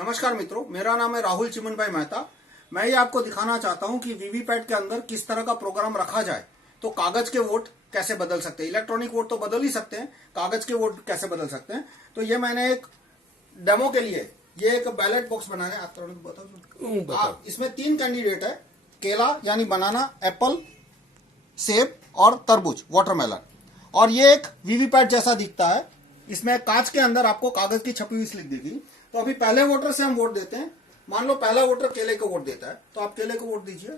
नमस्कार मित्रों, मेरा नाम है राहुल चिमन भाई मेहता। मैं ये आपको दिखाना चाहता हूँ कि वीवीपैट के अंदर किस तरह का प्रोग्राम रखा जाए तो कागज के वोट कैसे बदल सकते हैं। इलेक्ट्रॉनिक वोट तो बदल ही सकते हैं, कागज के वोट कैसे बदल सकते हैं। तो ये मैंने एक डेमो के लिए ये एक बैलेट बॉक्स बनाया है। आप बताओ। इसमें 3 कैंडिडेट है, केला यानी बनाना, एप्पल सेब और तरबूज वाटरमेलन। और ये एक वीवीपैट जैसा दिखता है। इसमें कांच के अंदर आपको कागज की छपी हुई स्लिप दिखेगी। तो अभी पहले वोटर से हम वोट देते हैं। मान लो पहला वोटर केले को वोट देता है, तो आप केले को वोट दीजिए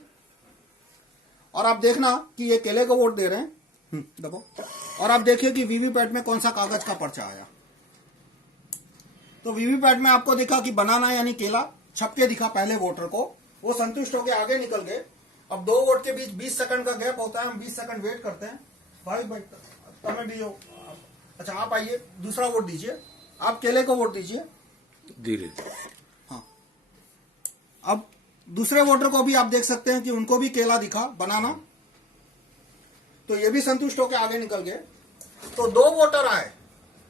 और आप देखना कि ये केले को वोट दे रहे हैं। दबो और आप देखिए कि वीवीपैट में कौन सा कागज का पर्चा आया। तो वीवीपैट में आपको दिखा कि बनाना यानी केला छप के दिखा पहले वोटर को, वो संतुष्ट होकर आगे निकल गए। अब 2 वोट के बीच 20 सेकंड का गैप होता है, हम 20 सेकंड वेट करते हैं। भाई तमें भी हो, अच्छा आप आइए, दूसरा वोट दीजिए। आप केले को वोट दीजिए धीरे। हाँ, अब दूसरे वोटर को भी आप देख सकते हैं कि उनको भी केला दिखा, बनाना, तो ये भी संतुष्ट होकर आगे निकल गए। तो 2 वोटर आए,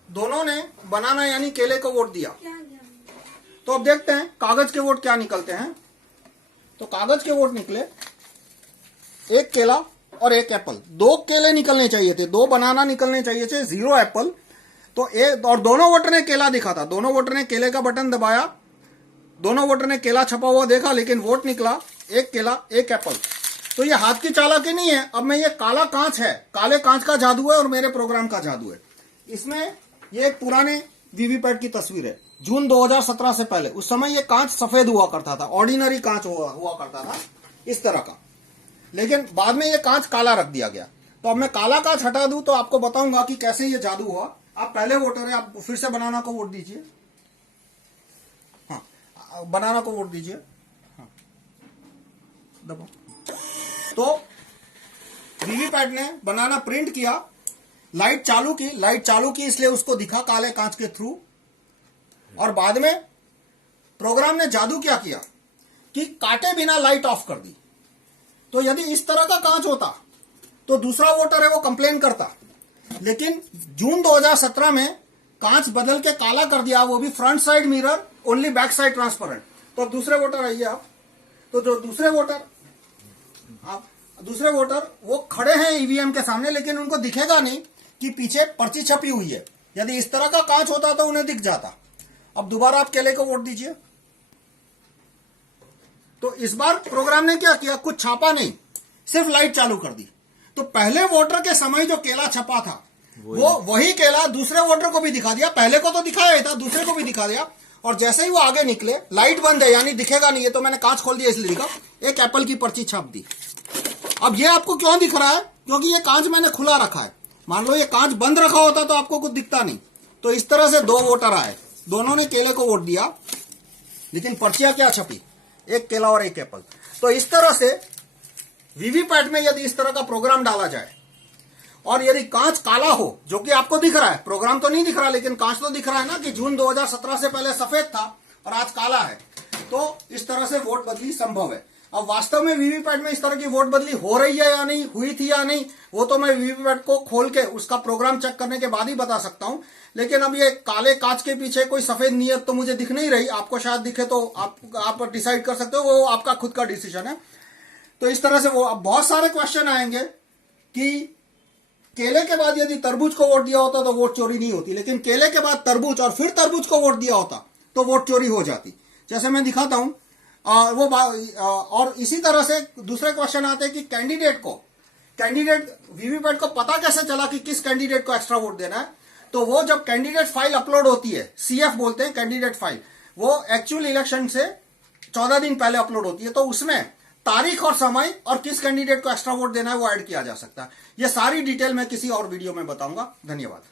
दोनों ने बनाना यानी केले को वोट दिया। तो अब देखते हैं कागज के वोट क्या निकलते हैं। तो कागज के वोट निकले, 1 केला और 1 एप्पल। 2 केले निकलने चाहिए थे, 2 बनाना निकलने चाहिए थे, 0 एप्पल। तो एक और दोनों वोटर ने केला दिखा था, दोनों वोटर ने केले का बटन दबाया, दोनों वोटर ने केला छपा हुआ देखा, लेकिन वोट निकला 1 केला 1 एप्पल। तो ये हाथ की चालाकी नहीं है। अब मैं ये काला कांच है, काले कांच का जादू है और मेरे प्रोग्राम का जादू है। इसमें ये एक पुराने वीवीपैट की तस्वीर है, जून 2017 से पहले। उस समय ये कांच सफेद हुआ करता था, ऑर्डिनरी कांच हुआ करता था इस तरह का, लेकिन बाद में ये कांच काला रख दिया गया। तो अब मैं काला कांच हटा दूं तो आपको बताऊंगा कि कैसे ये जादू हुआ। आप पहले वोटर है, आप फिर से बनाना को वोट दीजिए। हाँ, बनाना को वोट दीजिए। हाँ, दबो। तो वीवीपैट ने बनाना प्रिंट किया, लाइट चालू की इसलिए उसको दिखा काले कांच के थ्रू। और बाद में प्रोग्राम ने जादू क्या किया कि काटे बिना लाइट ऑफ कर दी। तो यदि इस तरह का कांच होता तो दूसरा वोटर है वो कंप्लेन करता, लेकिन जून 2017 में कांच बदल के काला कर दिया, वो भी front side mirror, only back side transparent. तो अब दूसरे वोटर आइए आप। तो जो दूसरे वोटर वो खड़े हैं ईवीएम के सामने, लेकिन उनको दिखेगा नहीं कि पीछे पर्ची छपी हुई है। यदि इस तरह का कांच होता तो उन्हें दिख जाता। अब दोबारा आप केले को वोट दीजिए। तो इस बार प्रोग्राम ने क्या किया, कुछ छापा नहीं, सिर्फ लाइट चालू कर दी। तो पहले वोटर के समय जो केला छपा था वो वही केला दूसरे वोटर को भी दिखा दिया। पहले को तो दिखाया ही था, दूसरे को भी दिखा दिया। और जैसे ही वो आगे निकले, लाइट बंद है यानी दिखेगा नहीं है, तो मैंने कांच खोल दिया इसलिए दिखा, 1 एप्पल की पर्ची छाप दी। अब ये आपको क्यों दिख रहा है, क्योंकि ये कांच मैंने खुला रखा है। मान लो ये कांच बंद रखा होता तो आपको कुछ दिखता नहीं। तो इस तरह से 2 वोटर आए, दोनों ने केले को वोट दिया, लेकिन पर्चियां क्या छपी, 1 केला और 1 एप्पल। तो इस तरह से वीवीपैट में यदि इस तरह का प्रोग्राम डाला जाए और यदि कांच काला हो, जो कि आपको दिख रहा है, प्रोग्राम तो नहीं दिख रहा लेकिन कांच तो दिख रहा है ना कि जून 2017 से पहले सफेद था और आज काला है, तो इस तरह से वोट बदली संभव है। अब वास्तव में वीवीपैट में इस तरह की वोट बदली हो रही है या नहीं, हुई थी या नहीं, वो तो मैं वीवीपैट को खोल के उसका प्रोग्राम चेक करने के बाद ही बता सकता हूं। लेकिन अब ये काले कांच के पीछे कोई सफेद नियत तो मुझे दिख नहीं रही। आपको शायद दिखे तो आप डिसाइड कर सकते हो, वो आपका खुद का डिसीजन है। तो इस तरह से वो अब बहुत सारे क्वेश्चन आएंगे कि केले के बाद यदि तरबूज को वोट दिया होता तो वोट चोरी नहीं होती, लेकिन केले के बाद तरबूज और फिर तरबूज को वोट दिया होता तो वोट चोरी हो जाती। जैसे मैं दिखाता हूं और इसी तरह से दूसरे क्वेश्चन आते हैं कि कैंडिडेट वीवीपैट को पता कैसे चला कि किस कैंडिडेट को एक्स्ट्रा वोट देना है। तो वो जब कैंडिडेट फाइल अपलोड होती है, CF बोलते हैं कैंडिडेट फाइल, वो एक्चुअल इलेक्शन से 14 दिन पहले अपलोड होती है। तो उसमें तारीख और समय और किस कैंडिडेट को एक्स्ट्रा वोट देना है वो ऐड किया जा सकता है। ये सारी डिटेल मैं किसी और वीडियो में बताऊंगा। धन्यवाद।